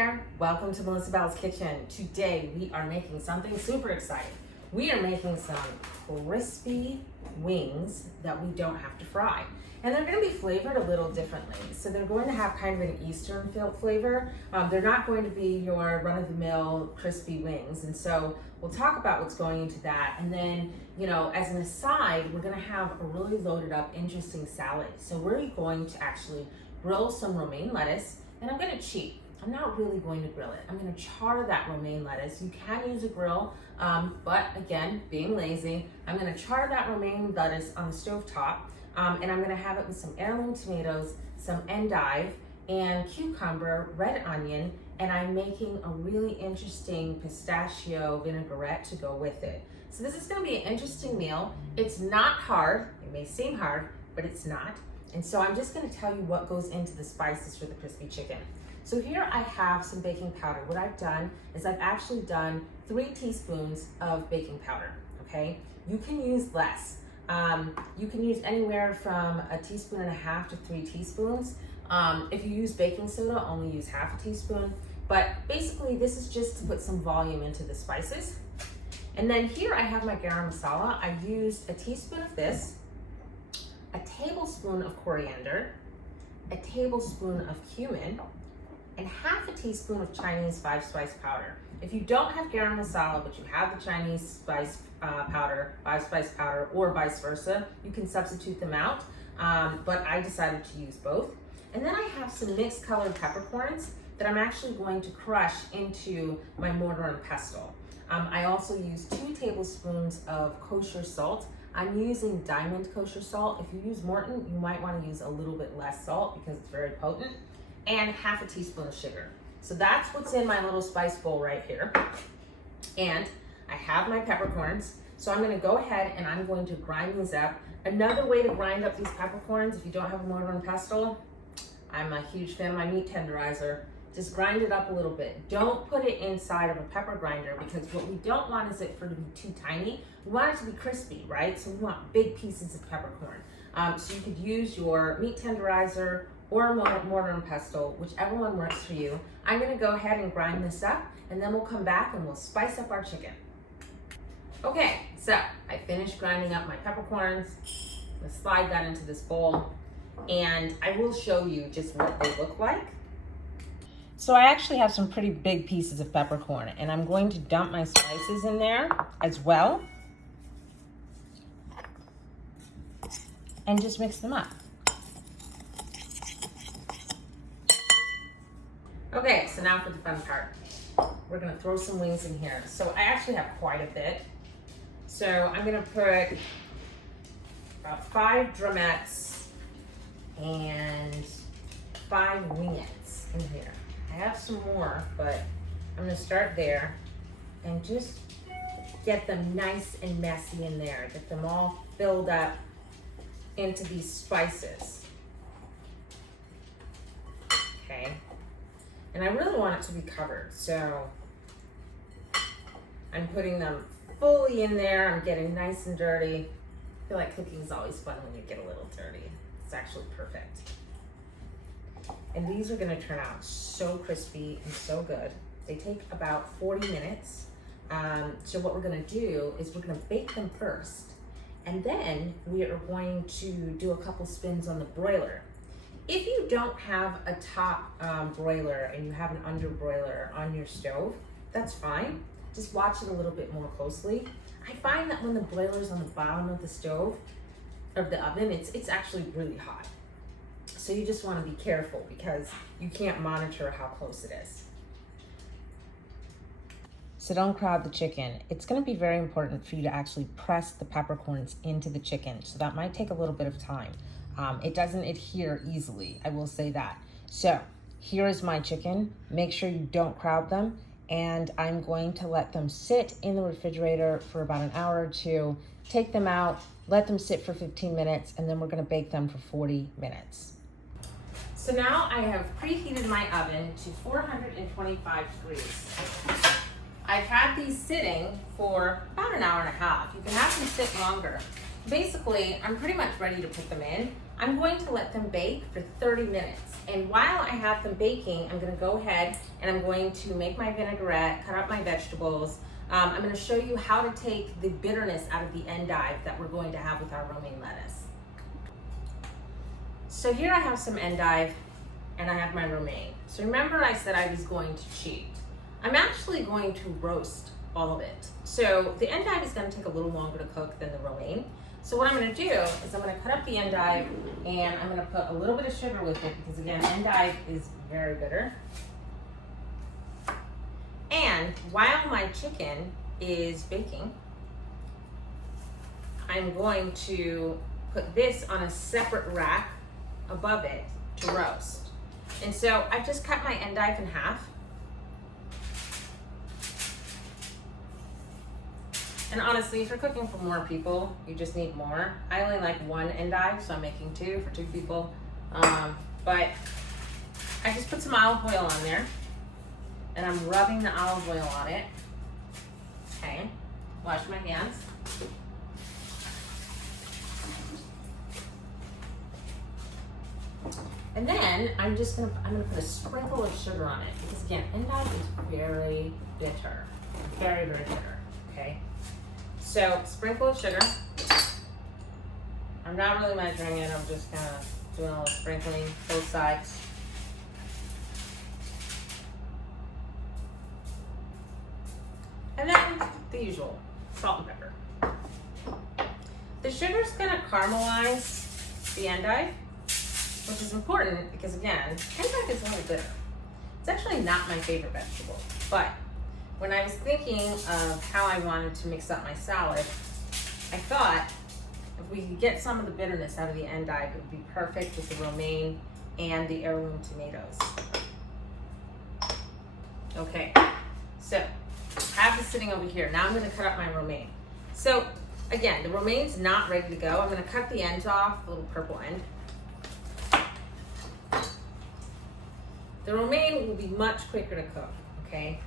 there, welcome to Melissa Bell's Kitchen. Today we are making something super exciting. We are making some crispy wings that we don't have to fry. And they're going to be flavored a little differently. So they're going to have kind of an Eastern flavor. They're not going to be your run-of-the-mill crispy wings. And so we'll talk about what's going into that. And then, as an aside, we're going to have a really loaded up, interesting salad. So we're going to actually grill some romaine lettuce, and I'm going to cheat. I'm not really going to grill it. I'm going to char that romaine lettuce. You can use a grill, but again, being lazy, I'm going to char that romaine lettuce on the stovetop. And I'm going to have it with some heirloom tomatoes, some endive, and cucumber, red onion, and I'm making a really interesting pistachio vinaigrette to go with it. So this is going to be an interesting meal. It's not hard. It may seem hard, but it's not. And so I'm just going to tell you what goes into the spices for the crispy chicken. So here I have some baking powder. What I've done is I've actually done 3 teaspoons of baking powder, okay? You can use less. You can use anywhere from 1.5 teaspoons to 3 teaspoons. If you use baking soda, only use half a teaspoon. But basically, this is just to put some volume into the spices. And then here I have my garam masala. I used 1 teaspoon of this, 1 tablespoon of coriander, 1 tablespoon of cumin, and half a teaspoon of Chinese 5-spice powder. If you don't have garam masala, but you have the Chinese spice powder, 5-spice powder, or vice versa, you can substitute them out, but I decided to use both. And then I have some mixed colored peppercorns that I'm actually going to crush into my mortar and pestle. I also use 2 tablespoons of kosher salt. I'm using diamond kosher salt. If you use Morton, you might want to use a little bit less salt because it's very potent, and half a teaspoon of sugar. So that's what's in my little spice bowl right here. And I have my peppercorns. So I'm going to go ahead and I'm going to grind these up. Another way to grind up these peppercorns, if you don't have a mortar and pestle, I'm a huge fan of my meat tenderizer. Just grind it up a little bit. Don't put it inside of a pepper grinder because what we don't want is it for to be too tiny. We want it to be crispy, right? So we want big pieces of peppercorn. So you could use your meat tenderizer or a mortar and pestle, whichever one works for you. I'm gonna go ahead and grind this up, and then we'll come back and we'll spice up our chicken. Okay, so I finished grinding up my peppercorns. I'm gonna slide that into this bowl, and I will show you just what they look like. So I actually have some pretty big pieces of peppercorn, and I'm going to dump my spices in there as well, and just mix them up. Okay, so now for the fun part. We're gonna throw some wings in here. So I actually have quite a bit. So I'm gonna put about 5 drumettes and 5 wingettes in here. I have some more, but I'm gonna start there and just get them nice and messy in there. Get them all filled up into these spices. Okay. And I really want it to be covered, so I'm putting them fully in there. I'm getting nice and dirty. I feel like cooking is always fun when you get a little dirty. It's actually perfect. And these are gonna turn out so crispy and so good. They take about 40 minutes. So what we're gonna do is we're gonna bake them first, and then we are going to do a couple spins on the broiler. If you don't have a top broiler and you have an under broiler on your stove, that's fine. Just watch it a little bit more closely. I find that when the broiler's on the bottom of the stove, of the oven, it's actually really hot. So you just want to be careful because you can't monitor how close it is. So don't crowd the chicken. It's going to be very important for you to actually press the peppercorns into the chicken. So that might take a little bit of time. It doesn't adhere easily, I will say that. So here is my chicken. Make sure you don't crowd them. And I'm going to let them sit in the refrigerator for about an hour or 2. Take them out, let them sit for 15 minutes, and then we're gonna bake them for 40 minutes. So now I have preheated my oven to 425 degrees. I've had these sitting for about an hour and a half. You can have them sit longer. Basically, I'm pretty much ready to put them in. I'm going to let them bake for 30 minutes. And while I have them baking, I'm gonna go ahead and I'm going to make my vinaigrette, cut up my vegetables. I'm gonna show you how to take the bitterness out of the endive that we're going to have with our romaine lettuce. So here I have some endive and I have my romaine. So remember I said I was going to cheat. I'm actually going to roast all of it. So the endive is gonna take a little longer to cook than the romaine. So what I'm gonna do is I'm gonna cut up the endive and I'm gonna put a little bit of sugar with it because again, endive is very bitter. And while my chicken is baking, I'm going to put this on a separate rack above it to roast. And so I just cut my endive in half. And honestly, if you're cooking for more people, you just need more. I only like one endive, so I'm making two for two people. But I just put some olive oil on there, and I'm rubbing the olive oil on it. Okay, wash my hands. And then I'm gonna put a sprinkle of sugar on it because again, endive is very bitter, very, very bitter. Okay. So, sprinkle of sugar. I'm not really measuring it, I'm just kind of doing a little sprinkling, both sides. And then the usual, salt and pepper. The sugar's gonna caramelize the endive, which is important because again, endive is a little bitter. It's actually not my favorite vegetable, but when I was thinking of how I wanted to mix up my salad, I thought if we could get some of the bitterness out of the endive, it would be perfect with the romaine and the heirloom tomatoes. Okay, so I have this sitting over here. Now I'm gonna cut up my romaine. So again, the romaine's not ready to go. I'm gonna cut the ends off, the little purple end. The romaine will be much quicker to cook, okay?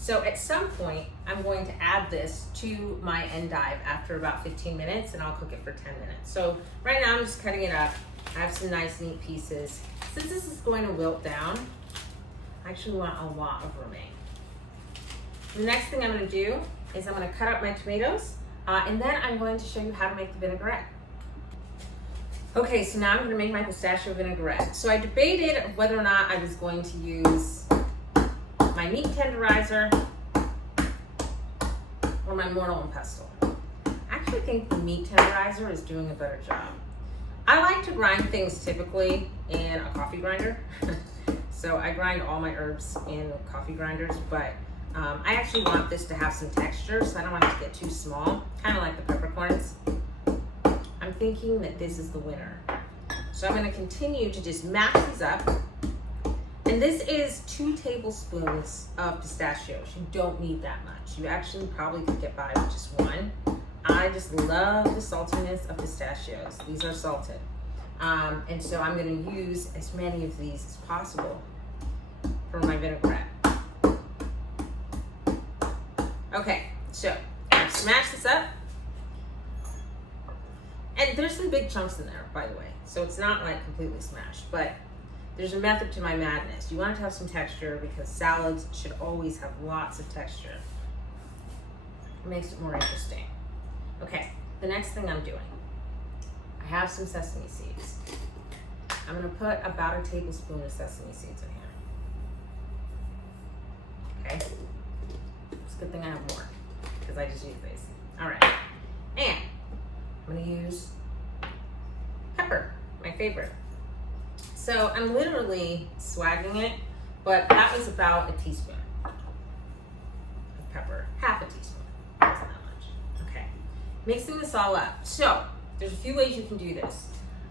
So at some point, I'm going to add this to my endive after about 15 minutes and I'll cook it for 10 minutes. So right now I'm just cutting it up. I have some nice neat pieces. Since this is going to wilt down, I actually want a lot of romaine. The next thing I'm gonna do is I'm gonna cut up my tomatoes and then I'm going to show you how to make the vinaigrette. Okay, so now I'm gonna make my pistachio vinaigrette. So I debated whether or not I was going to use my meat tenderizer or my mortar and pestle. I actually think the meat tenderizer is doing a better job. I like to grind things typically in a coffee grinder. So I grind all my herbs in coffee grinders, but I actually want this to have some texture, so I don't want it to get too small, kind of like the peppercorns. I'm thinking that this is the winner. So I'm gonna continue to just mash these up. And this is 2 tablespoons of pistachios. You don't need that much. You actually probably could get by with just 1. I just love the saltiness of pistachios. These are salted. And so I'm gonna use as many of these as possible for my vinaigrette. Okay, so I've smashed this up. And there's some big chunks in there, by the way. So it's not like completely smashed, but there's a method to my madness. You want it to have some texture because salads should always have lots of texture. It makes it more interesting. Okay, the next thing I'm doing, I have some sesame seeds. I'm gonna put about a tablespoon of sesame seeds in here. Okay, it's a good thing I have more because I just use these. All right, and I'm gonna use pepper, my favorite. So I'm literally swagging it, but that was about a teaspoon of pepper, half a teaspoon, wasn't that much. Okay, mixing this all up. So there's a few ways you can do this.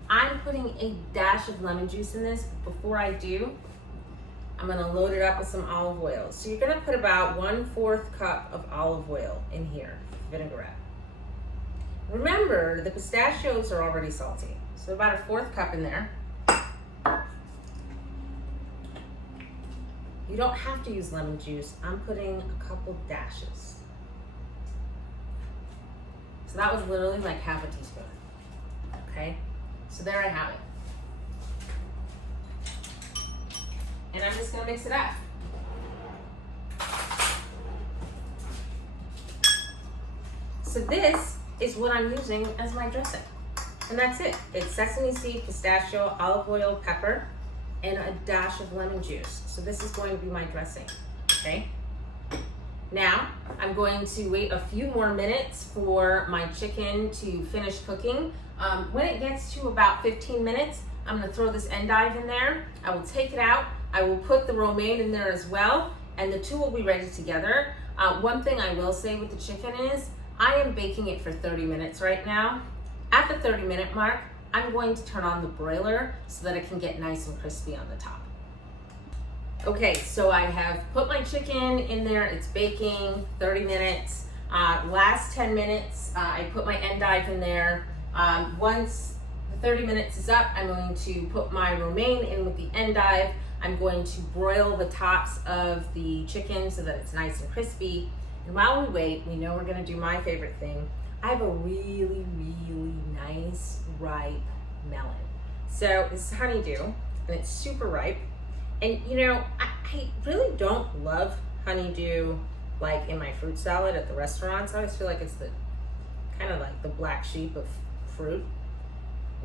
I'm putting a dash of lemon juice in this. Before I do, I'm gonna load it up with some olive oil. So you're gonna put about 1/4 cup of olive oil in here, vinaigrette. Remember, the pistachios are already salty. So about a 1/4 cup in there. You don't have to use lemon juice. I'm putting a couple dashes. So that was literally like half a teaspoon. Okay, so there I have it. And I'm just gonna mix it up. So this is what I'm using as my dressing. And that's it. It's sesame seed, pistachio, olive oil, pepper, and a dash of lemon juice. So this is going to be my dressing, okay? Now, I'm going to wait a few more minutes for my chicken to finish cooking. When it gets to about 15 minutes, I'm gonna throw this endive in there. I will take it out. I will put the romaine in there as well, and the two will be ready together. One thing I will say with the chicken is, I am baking it for 30 minutes right now. At the 30-minute mark, I'm going to turn on the broiler so that it can get nice and crispy on the top. Okay, so I have put my chicken in there. It's baking 30 minutes. Last 10 minutes, I put my endive in there. Once the 30 minutes is up, I'm going to put my romaine in with the endive. I'm going to broil the tops of the chicken so that it's nice and crispy. And while we wait, we know we're gonna do my favorite thing. I have a really, really nice ripe melon. So this is honeydew, and it's super ripe. And you know, I really don't love honeydew like in my fruit salad at the restaurants. I always feel like it's the kind of like the black sheep of fruit.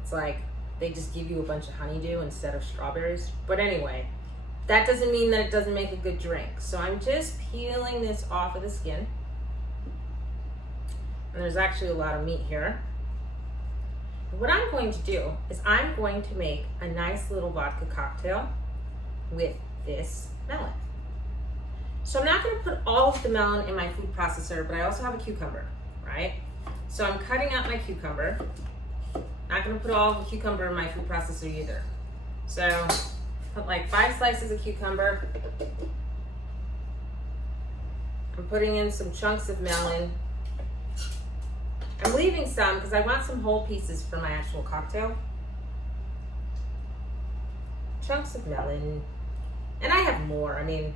It's like they just give you a bunch of honeydew instead of strawberries. But anyway, that doesn't mean that it doesn't make a good drink. So I'm just peeling this off of the skin. And there's actually a lot of meat here. What I'm going to do is I'm going to make a nice little vodka cocktail with this melon. So I'm not gonna put all of the melon in my food processor, but I also have a cucumber, right? So I'm cutting out my cucumber. Not gonna put all of the cucumber in my food processor either. So put like 5 slices of cucumber. I'm putting in some chunks of melon. I'm leaving some because I want some whole pieces for my actual cocktail. Chunks of melon. And I have more. I mean,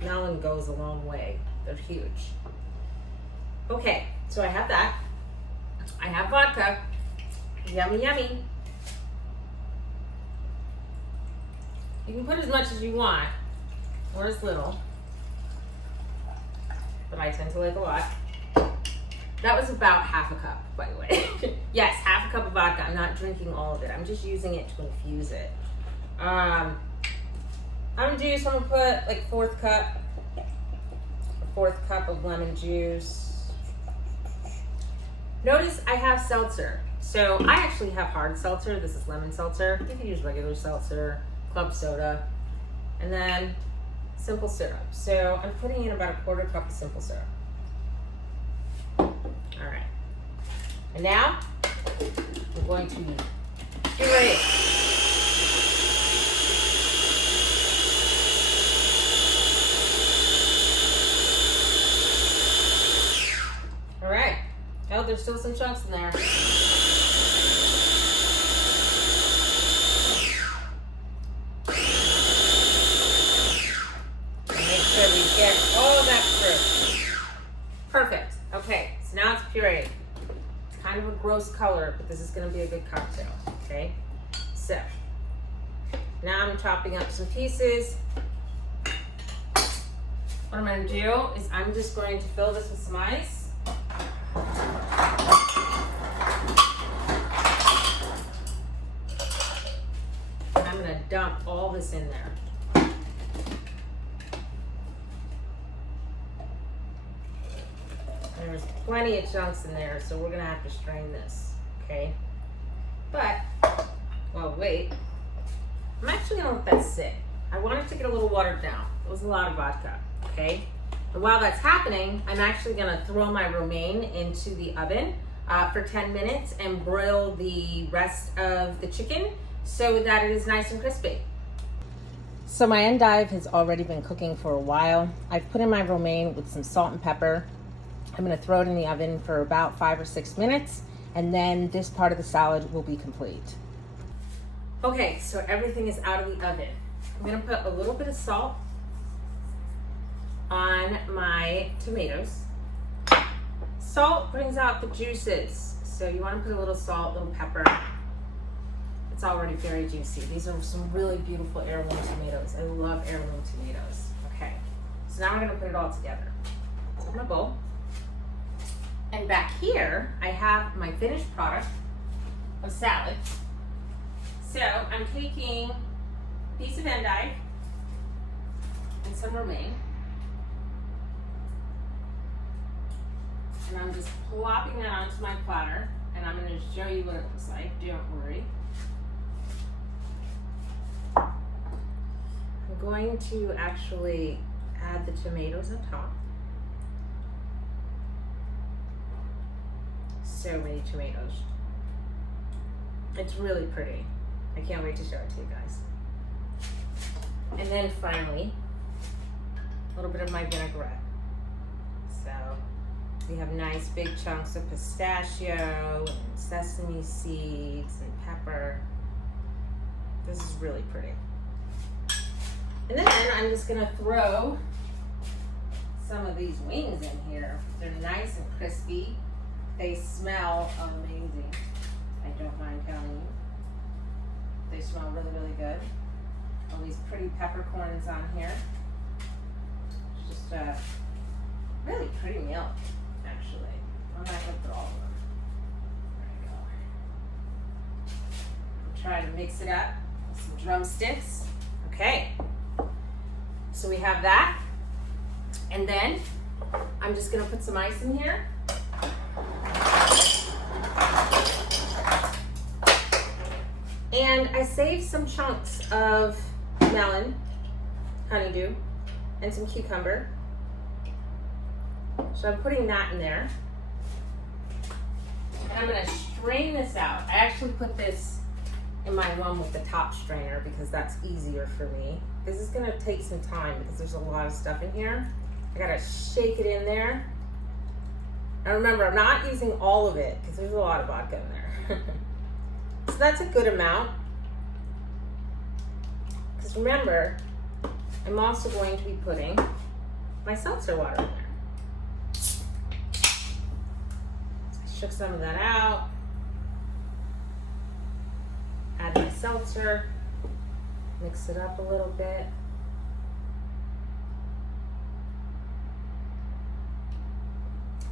melon goes a long way. They're huge. Okay, so I have that. I have vodka. Yummy, yummy. You can put as much as you want, or as little. But I tend to like a lot. That was about half a cup, by the way. Yes, half a cup of vodka. I'm not drinking all of it. I'm just using it to infuse it. I'm gonna put like a fourth cup of lemon juice. Notice I have seltzer. So I actually have hard seltzer. This is lemon seltzer. You can use regular seltzer, club soda, and then simple syrup. So I'm putting in about a 1/4 cup of simple syrup. All right. And now I'm going to puree. All right. Oh, there's still some chunks in there. Make sure we get all that through. Perfect. Okay, so now it's pureed. It's kind of a gross color, but this is going to be a good cocktail. Okay, so now I'm chopping up some pieces. What I'm going to do is I'm just going to fill this with some ice. And I'm going to dump all this in there. There's plenty of chunks in there, so we're going to have to strain this, okay? But, well, wait. I'm actually going to let that sit. I want it to get a little watered down. It was a lot of vodka, okay? And while that's happening, I'm actually going to throw my romaine into the oven for 10 minutes and broil the rest of the chicken so that it is nice and crispy. So my endive has already been cooking for a while. I've put in my romaine with some salt and pepper. I'm going to throw it in the oven for about 5 or 6 minutes, and then this part of the salad will be complete. Okay, so everything is out of the oven. I'm going to put a little bit of salt on my tomatoes. Salt brings out the juices, so you want to put a little salt, a little pepper. It's already very juicy. These are some really beautiful heirloom tomatoes. I love heirloom tomatoes. Okay, so now we're gonna put it all together. So in a bowl. And back here, I have my finished product of salad. So I'm taking a piece of endive and some romaine. And I'm just plopping that onto my platter, and I'm going to show you what it looks like. Don't worry. I'm going to actually add the tomatoes on top. So many tomatoes. It's really pretty. I can't wait to show it to you guys. And then finally, a little bit of my vinaigrette. So we have nice big chunks of pistachio and sesame seeds and pepper. This is really pretty. And then I'm just gonna throw some of these wings in here. They're nice and crispy. They smell amazing. I don't mind telling you. They smell really, really good. All these pretty peppercorns on here. It's just a really pretty meal, actually. I'm not gonna put all of them. There we go. I'll try to mix it up with some drumsticks. Okay. So we have that. And then I'm just gonna put some ice in here. And I saved some chunks of melon, honeydew, and some cucumber. So I'm putting that in there. And I'm gonna strain this out. I actually put this in my one with the top strainer because that's easier for me. This is gonna take some time because there's a lot of stuff in here. I gotta shake it in there. And remember, I'm not using all of it because there's a lot of vodka in there. So that's a good amount. Because remember, I'm also going to be putting my seltzer water in there. I shook some of that out. Add my seltzer. Mix it up a little bit.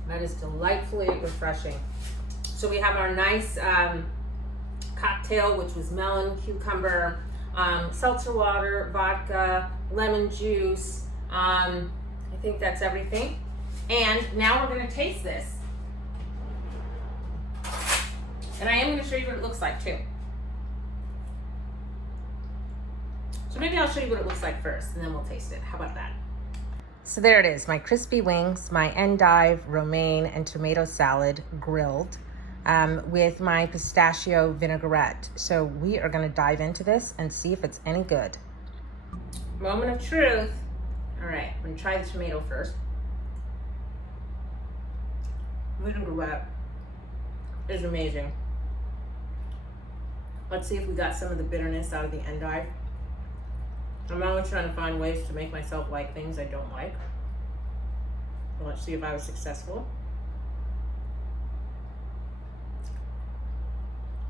That is delightfully refreshing. So we have our nice cocktail, which was melon, cucumber, seltzer water, vodka, lemon juice. I think that's everything. And now we're gonna taste this. And I am gonna show you what it looks like too. So maybe I'll show you what it looks like first and then we'll taste it. How about that? So there it is, my crispy wings, my endive, romaine, and tomato salad grilled with my pistachio vinaigrette. So we are gonna dive into this and see if it's any good. Moment of truth. All right, I'm gonna try the tomato first. Vinaigrette is amazing. Let's see if we got some of the bitterness out of the endive. I'm always trying to find ways to make myself like things I don't like. Well, let's see if I was successful.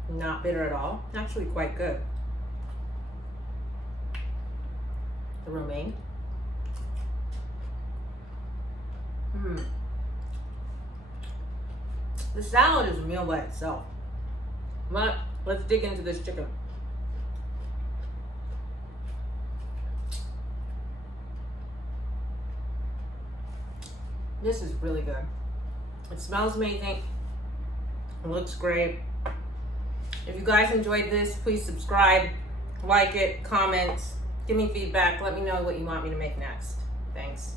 Not bitter at all. Actually quite good. The romaine. The salad is a meal by itself. But let's dig into this chicken. This is really good. It smells amazing. It looks great. If you guys enjoyed this, please subscribe, like it, comment, give me feedback, let me know what you want me to make next. Thanks.